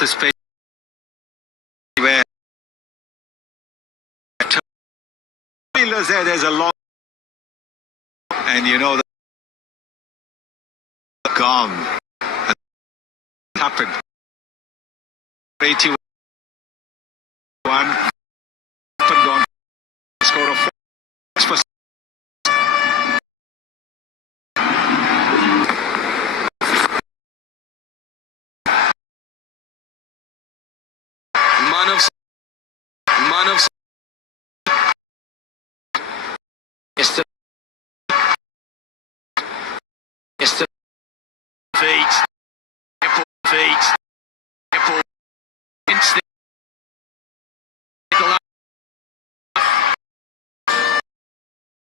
the space where there's a lot, and you know the calm happened. 81 gone, score of 4%. Man of it's the feet instinct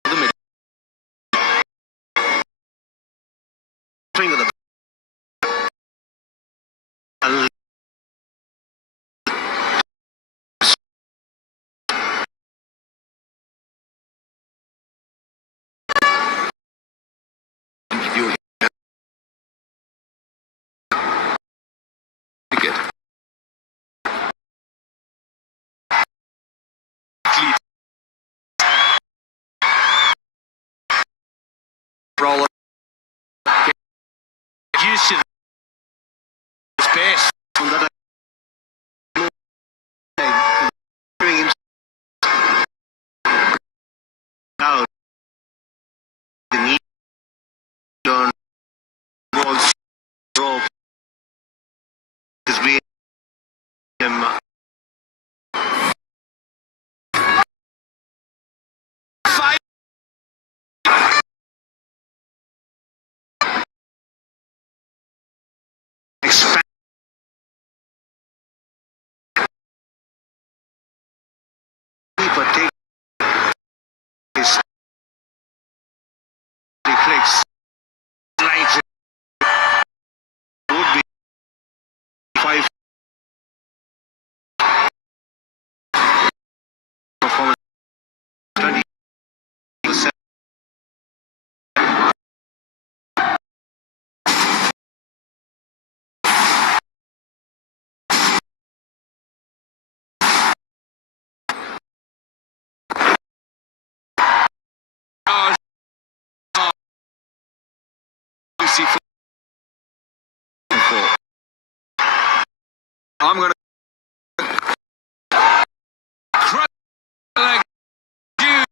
the middle finger the wicket. Roller. Get used to the space. Now the knee turn balls rope is being fight. Expand. Keeper take his clicks. Slides would be 5 performance 20%. I'm going to crush like you.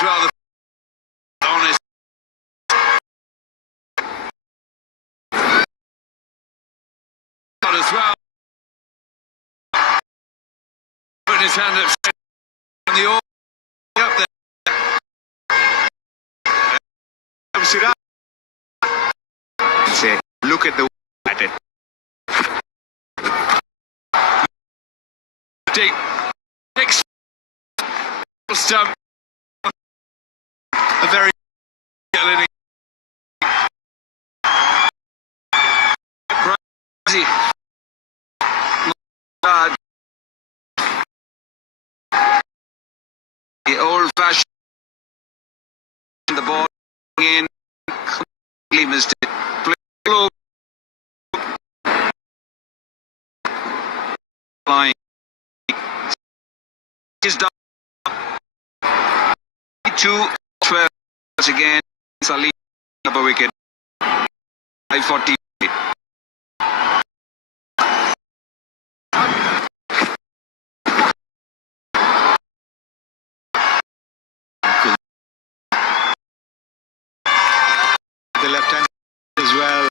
Rather honest. As well. Putting his hand up on the all up there. Say, look at the at it. Take next stump. A very the old-fashioned the ball in completely missed it. Play flying is done 2-12 again. Sali up a wicket. 540. The left hand as well.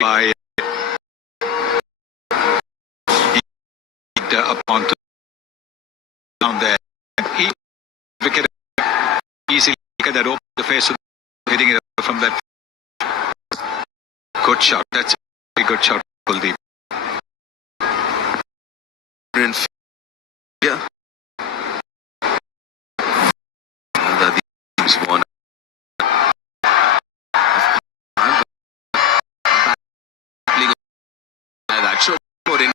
By up onto down there. Wicket at that open the face, hitting it from that. Good shot. That's a very good shot, Kuldeep. Yeah. And the teams won. That show in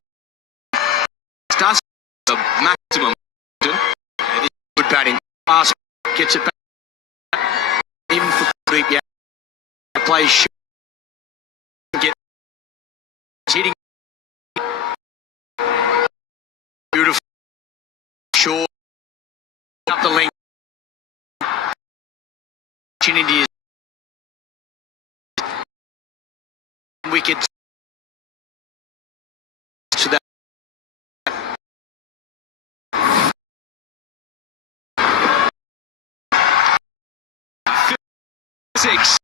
starts the maximum. Good batting. Pass gets it back. Even for Kuldeep, yeah. Plays get hitting. Beautiful. Short up the length. Opportunity is wickets. So that 6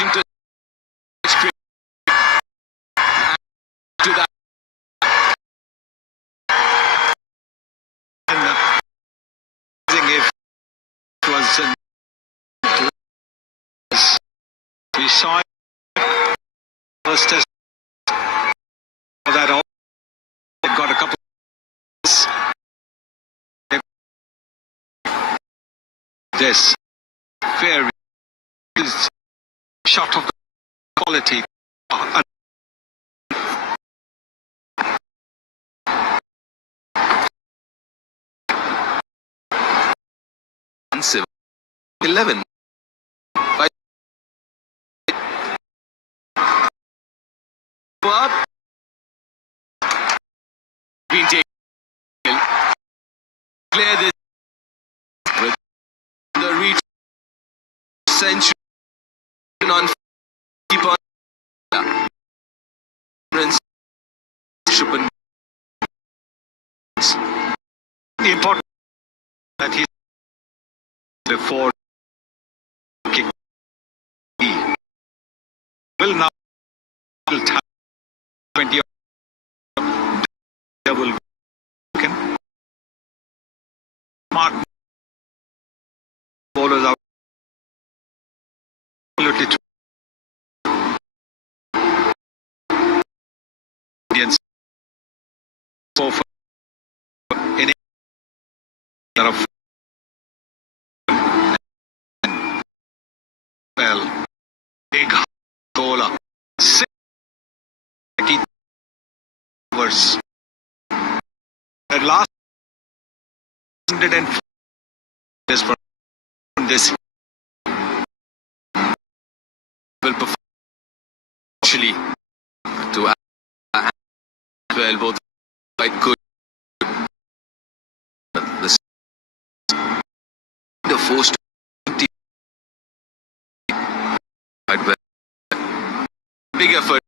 into to that. And if it was we saw it first test for that all. They've got a couple of this very shot of the quality. Massive 11 by up been taken clear this with the reach century on keep on the important that he before kick will now 20 double Mark bowlers out Indians for any of well big bowler 6 overs at last 104 this from this will perform actually to well both quite good the forced quite well big effort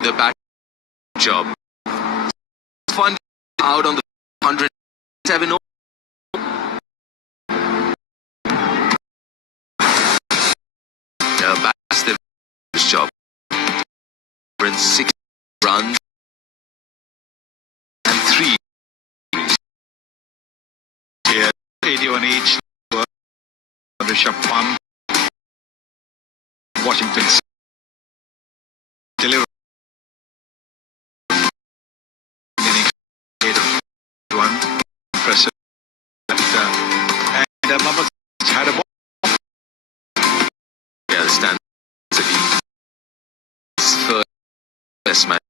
the bat job fun out on the 107 that's the job in 6 runs and 3 here 81 each Rishabh Pant Washington deliver one impressive and Mohammad had a ball. Yeah, the stand to be his first best match